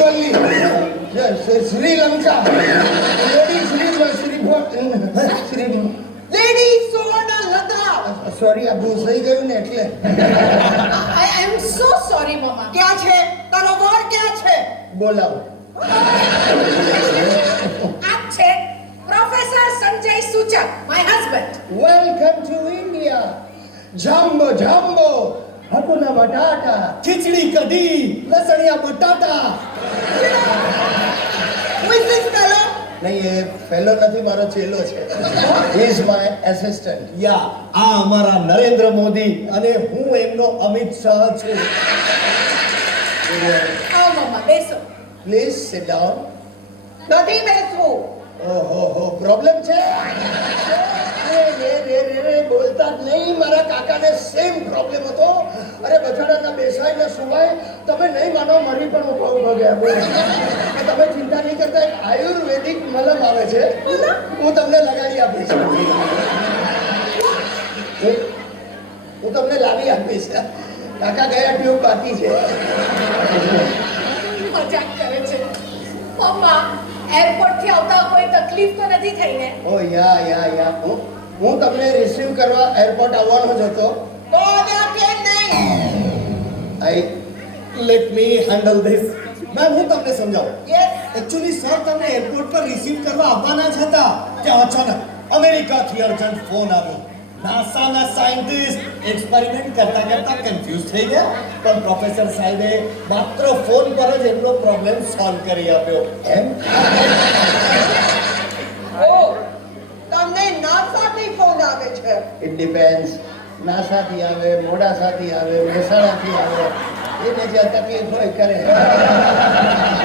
Srivalli, Sri Lanka, lady સુવર્ણલતા. Sorry, આ ભૂસાઈ ગયું ને એટલે. આઈ એમ સો સોરી મમ્મા. ક્યાં છે તારો વર? ક્યાં છે? બોલાવો. આપ છે professor Sanjay Suchak, my husband. Welcome to India. જાંબો જાંબો, હકુના બટાટા, ખીચડી કઢી, લસણિયા બટાટા. Who is this fellow? નહીં, એ ફેલો નથી, મારો ચેલો છે. He is my assistant. યા, આ અમારા નરેન્દ્ર મોદી અને હું એમનો અમિત શાહ છું. આવો મમ્મા, બેસો. Please sit down. નથી બેસવું. ઓહો, પ્રોબ્લેમ છે? રે બોલતા જ નહીં. મારા કાકાને સેમ પ્રોબ્લેમ હતો. અરે બચાડાના બેસાઈને સુવાય. તમે નહીં માનો, મરી પણ ઉભો ગયા. કે તમે ચિંતા નહીં કરતા, એક આયુર્વેદિક મલમ આવે છે, હું તમને લગાડી આપીશ. હું તમને લાવી આપીશ. કાકા ગયા, ટ્યુબ બાકી છે. મજાક કરે છે મમ્મા. એરપોર્ટ થી આવતા કોઈ તકલીફ તો નથી થઈ ને? ઓ યા હું તમને રિસીવ કરવા એરપોર્ટ આવવાનો જ હતો. તો આવ્યા કે નહીં? I let me handle this. Ma'am, હું તમને સમજાવું. યસ. એકચ્યુઅલી સર તમને એરપોર્ટ પર રિસીવ કરવા આવવાના જ હતા ત્યાં અચાનક અમેરિકાથી અર્જન્ટ ફોન આવ્યો. નાસાના સાયન્ટિસ્ટ એક્સપેરિમેન્ટ કરતા કન્ફ્યુઝ થઈ ગયા, પણ પ્રોફેસર સાહેબે માત્ર ફોન પર જ એમનો પ્રોબ્લેમ સોલ્વ કરી આપ્યો. એમ ઓ, તમને નાસાથી ફોન આવે છે? It depends. નાસાથી આવે, મોડાસાથી આવે, મહેસાણાથી આવે, એને જે તકલીફ હોય કરે.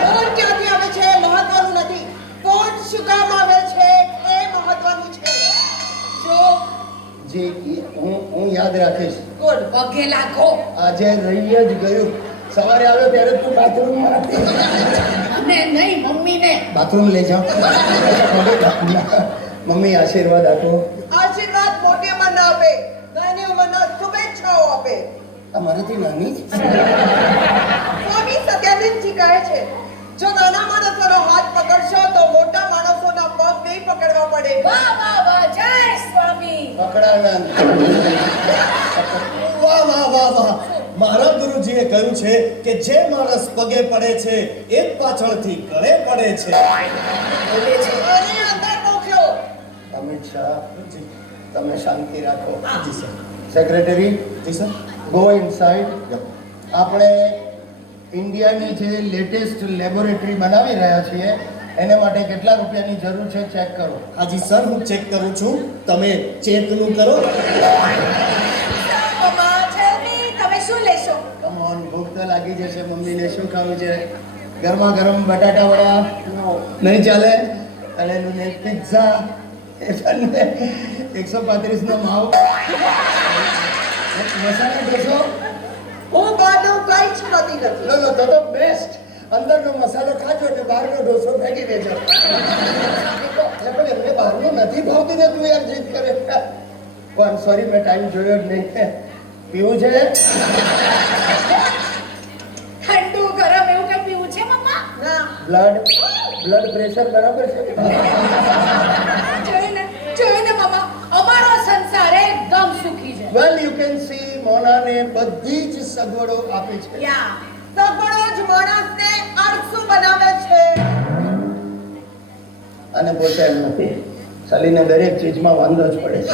ફોન ક્યાંથી આવે છે મહત્વનું નથી, ફોન શું કામ આવે છે એ મહત્વનું છે. જો જે હું યાદ રાખીશ. ગુડ, પગે લાગો. આજે રહી જ ગયું. સવારે આવ્યો ત્યારે તું બાથરૂમમાં હતી. અને નહીં મમ્મીને. બાથરૂમ લઈ જાઓ. મમ્મી આશીર્વાદ આપો. આશીર્વાદ મોટી ઉંમરના આપે, નાની ઉંમરના શુભેચ્છાઓ આપે. તમારાથી નાની જ. સ્વામી સત્યાનંદજી કહે છે, જો નાના માણસોનો હાથ પકડશો તો મોટા માણસોના પગ નહીં પકડવા પડે. વાહ વાહ વાહ, જય સ્વામી. પકડાનંદ. વાહ. મારા ગુરુજીએ કહ્યું છે કે જે માણસ પગે પડે છે એ જ પાછળથી ગળે પડે છે. અને અંદર મોકલો. અમિત શાહ, તમે શાંતિ રાખો. જી સર. સેક્રેટરી, જી સર. Go inside. આપણે ઇન્ડિયાની જે લેટેસ્ટ લેબોરેટરી બનાવી રહ્યા છીએ એને માટે કેટલા રૂપિયાની જરૂર છે ચેક કરો. હાજી સર, હું ચેક કરું છું. તમે ચેકનું કરો. મમ્મા, જલ્દી તમે શું લેશો? કમ ઓન, ભૂખ તો લાગી જશે. મમ્મીને શું ખાવું છે? ગરમા ગરમ બટાટા વડા નહીં ચાલે? તળેલું ને પિઝા, 135 નો માવ, મસાલા ઢોસો. હું બહારનું કંઈ જ નથી નથી. લો તો બેસ્ટ. અંદરનો મસાલો ખાજો એટલે બહારનો ઢોસો ફેંકી દેજો. પણ એમને બહારનું નથી ભાવતું ને, તું યાર જીદ કરે. પણ સોરી, મેં ટાઈમ જોયો જ નહીં. પીવું છે? ઠંડુ ગરમ એવું કઈ પીવું છે મમ્મા? ના. બ્લડ પ્રેશર બરાબર છે? જોયું ને મમ્મા, અમારો સંસાર એકદમ સુખી છે. વેલ, યુ કેન સી, મોનાને બધી જ સગવડો આપી છે. યા, સગવડો જ માણસને આળસુ બનાવે છે. અને પોતે એમ નથી. સલીને દરેક ચીજમાં વાંધો જ પડે છે.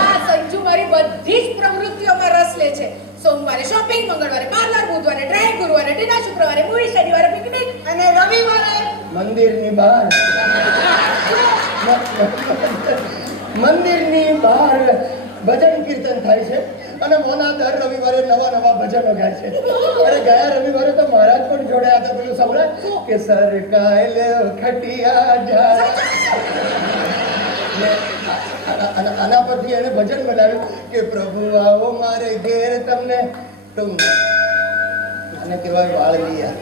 આ સંજુ મારી બધી જ પ્રવૃત્તિઓમાં રસ લે છે. સોમવારે શોપિંગ, મંગળવારે પાર્લર, બુધવારે ડ્રાઈવ, ગુરુવારે ડિનર, શુક્રવારે મૂવી, શનિવારે પિકનિક અને રવિવારે મંદિરની બહાર ભજન કીર્તન થાય છે અને મોના દર રવિવારે નવા ભજનો ગાય છે. અરે ગયા રવિવારે તો મહારાજ પણ જોડ્યા હતા. પેલું સંભળાય કે સરકાયલ ખટિયા જાય. આના પરથી એને ભજન બનાવ્યું કે પ્રભુ આવો મારે ઘેર તમને આને કહેવાય વાળ લીયા.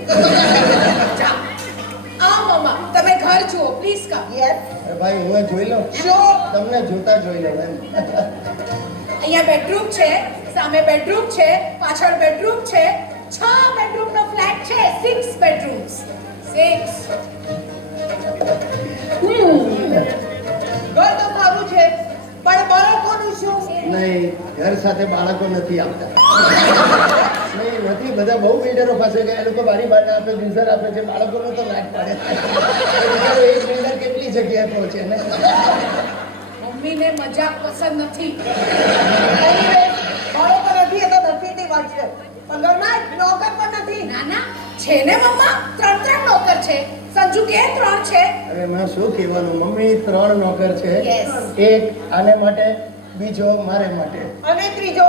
આ મમ્મા, તમે ઘર જુઓ પ્લીઝ કા. યસ. અરે ભાઈ, હું જોઈ લઉં. શું? તમને જોતા જોઈ લઉં એમ. અહીંયા બેડરૂમ છે, સામે બેડરૂમ છે, પાછળ બેડરૂમ છે, 6 બેડરૂમ નો ફ્લેટ છે, 6 બેડરૂમ્સ. ઘર સાથે બાળકો નથી આપતા નહીં નથી બધા બહુ બિલ્ડરો પાસે ગયા એ લોકો બારી બાર આપે ગીઝર આપે છે બાળકોનો તો નાક પાડે બિચારો એક બિલ્ડર કેટલી જગ્યાએ પહોંચે ને મમ્મીને મજાક પસંદ નથી. બાળકો નથી એ તો નસીબની વાત છે પણ ઘરમાં નોકર પણ નથી. ના ના છે ને મમ્મા, 3 નોકર છે. સંજુ કે 3 છે. અરે મેં શું કહેવાનું મમ્મી 3 નોકર છે Yes. એક આને માટે બીજો મારે માટે અને ત્રીજો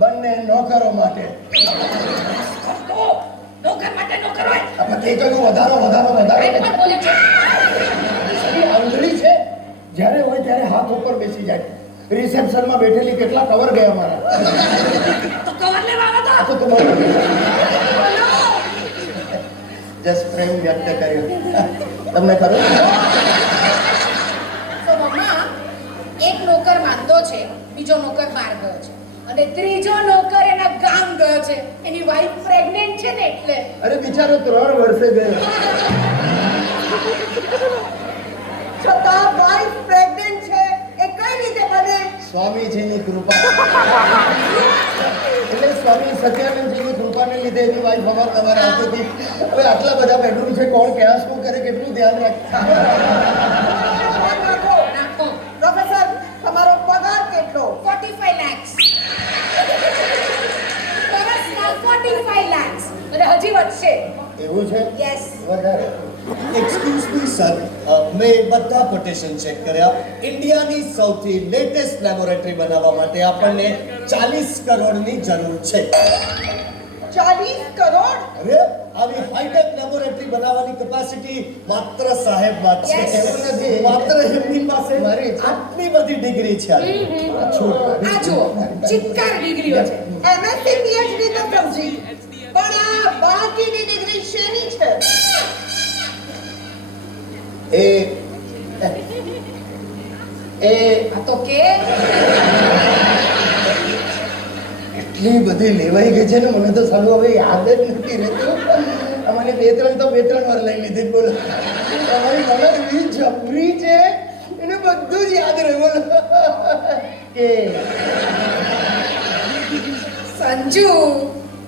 બંને નોકરો માટે નોકર માટે નોકર હોય. આપણે તે કહ્યું વધારો કઈ પણ બોલે છે. સડી આંધળી છે જ્યારે હોય ત્યારે હાથ ઉપર બેસી જાય રિસેપ્શનમાં બેઠેલી કેટલા કવર ગયા મારા તો કવર લેવા આવ્યો આ તો. તો તમારું જસ્ટ પ્રેમ વ્યક્ત કર્યો તમને ખરું તો મમ્મા એક નોકર માંદો છે, બીજો નોકર બહાર ગયો છે અને ત્રીજો નોકર એના ગામ ગયો છે. એની વાઈફ પ્રેગ્નન્ટ છે ને એટલે. અરે બિચારો 3 વર્ષે ગયો છતાં વાઈફ પ્રેગ્નન્ટ છે એ કઈ રીતે બને? સ્વામીજીની કૃપા એટલે સ્વામી સત્યાનંદજીની કૃપાને લીધે એની વાઈફ અવારનવાર આવતી હતી. હવે આટલા બધા બેડરૂમ છે કોણ ક્યાં શું કરે કેટલું ધ્યાન રાખે નાખો. નાખો પ્રોફેસર તમારો પગાર કેટલો? 45 lakhs. વર્ષના 45 lakhs. અને હજી વધશે. એવું છે યસ. વધારે એક્સક્યુઝ મી સર, મેં બધા કોટેશન ચેક કર્યા. ઇન્ડિયાની સૌથી લેટેસ્ટ લેબોરેટરી બનાવવા માટે આપણને 40 કરોડની જરૂર છે. 40 કરોડ? અરે આવી હાઈટેક લેબોરેટરી બનાવવાની કેપેસિટી માત્ર સાહેબમાં જ Yes. છે. માત્ર એમની પાસે મારી આટલી બધી ડિગ્રી છે. આ જુઓ ચિક્કાર ડિગ્રીઓ છે. એમએસસી પીએચડી તો સમજી પણ આ બાકીની ડિગ્રી શેની છે? એ આ તો કે એટલી બધી લેવાઈ ગઈ છે ને મને તો સાલું હવે યાદ જ નથી રહેતું મને 2-3 વાર લઈ લીધી બોલો તમારી મને એવી જબરી છે એને બધું જ યાદ રહે બોલો કે સંજુ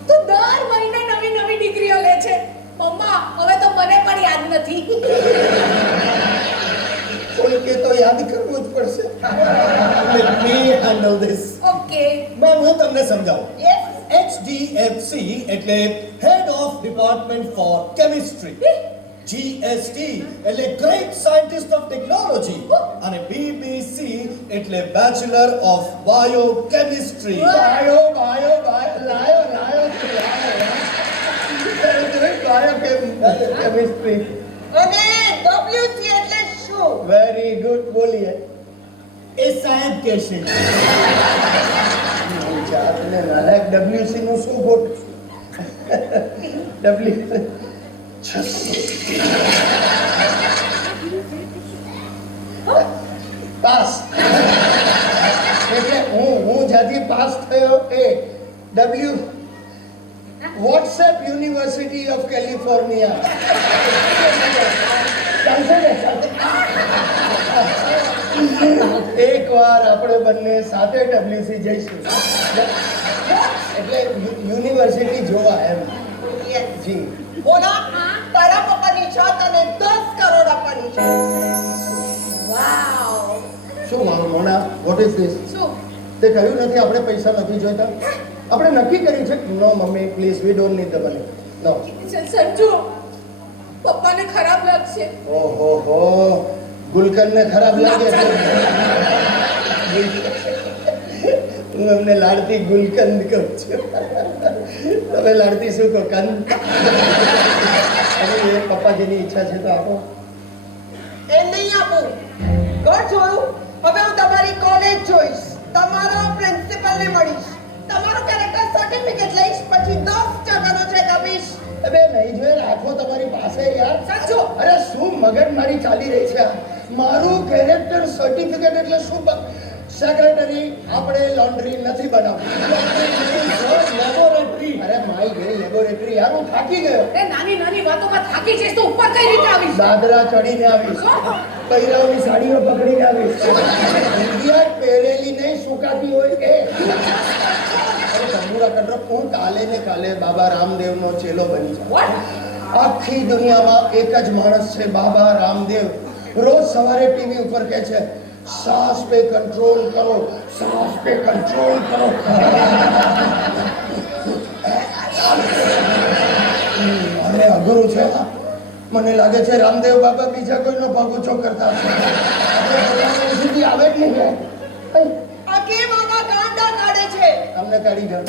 તું દર મહિને નવી નવી ડિગ્રીઓ લે છે. મમ્મા હવે તો મને પણ યાદ નથી. બોલ કે તો યાદ કરવું જ પડશે Let me handle this. Okay. Ma'am, હું તમને સમજાવું. યસ. HDFC એટલે head of department for chemistry. GST એટલે ગ્રેટ સાયન્ટિસ્ટ ઓફ ટેકનોલોજી. અને BBC એટલે bachelor of biochemistry. Biochemistry અને WC એટલે શું? વેરી ગુડ બોલીએ એ સાહેબ કહેશે. જાતને નાલાયક WC નું શું ખોટ WC પાસ એટલે હું જ્યાંથી પાસ થયો એ W WhatsApp university of California ચાલશે ને એક વાર આપણે બંને સાથે WC જઈશું એટલે યુનિવર્સિટી જોવા એમ યસ. જી બોલા તારા પપ્પાની છત અને 10 કરોડ આપવાની છે. વાવ. શું મારું મોના વોટ ઇઝ ધીસ શું? તે કહ્યું નથી આપણે પૈસા નથી જોઈતા આપણે નક્કી કર્યું છે no mummy please we don't need the money no Sanju પપ્પાને ખરાબ લાગશે. ઓહો હો ગુલકંદને ખરાબ લાગે છે હું એમને લાડતી ગુલકંદ કહું છું તમે લાડતી શું કહો કંદ અરે એ પપ્પાજીની ઈચ્છા છે તો આપો એ નહીં આપું. ઘર જોયું? હવે હું તમારી કોલેજ જોઈશ, તમારો પ્રિન્સિપલને મળીશ, તમારું કેરેક્ટર સર્ટિફિકેટ લઈશ, પછી 10% ચેક આપીશ. અબે નહીં જોઈએ રાખો તમારી પાસે યાર સાચો. અરે શું મગજ મારી ચાલી રહી છે આ? મારું કેરેક્ટર સર્ટિફિકેટ એટલે શું સેક્રેટરી આપણે લોન્ડ્રી નથી બનાવતી લેબોરેટરી. અરે માઈ ગઈ લેબોરેટરી યાર, હું થાકી ગયો. એ નાની નાની વાતોમાં થાકી જઈશ તો ઉપર કઈ રીતે આવીશ? દાદરા ચડીને આવીશ, બૈરાઓની સાડીઓ પકડીને આવીશ. ઇન્ડિયા પહેરેલી નહીં, સુકાતી હોય એ. અરે તંબુરા કંટ્રો, હું કાલે ને કાલે બાબા રામદેવનો ચેલો બની જાઉં. What? આખી દુનિયામાં એક જ માણસ છે, બાબા રામદેવ. રોજ સવારે ટીવી ઉપર કહે છે, सांस पे कंट्रोल करो, सांस पे कंट्रोल करो. અરે અઘરું છે. મને લાગે છે રામદેવ બાબા બીજા કોઈનો ભાગ ઓછો કરતા હશે. સુધી આવે જ નહીં. આ કેમ આવા ગાંડા કાઢે છે? અમને કાઢી ગયો.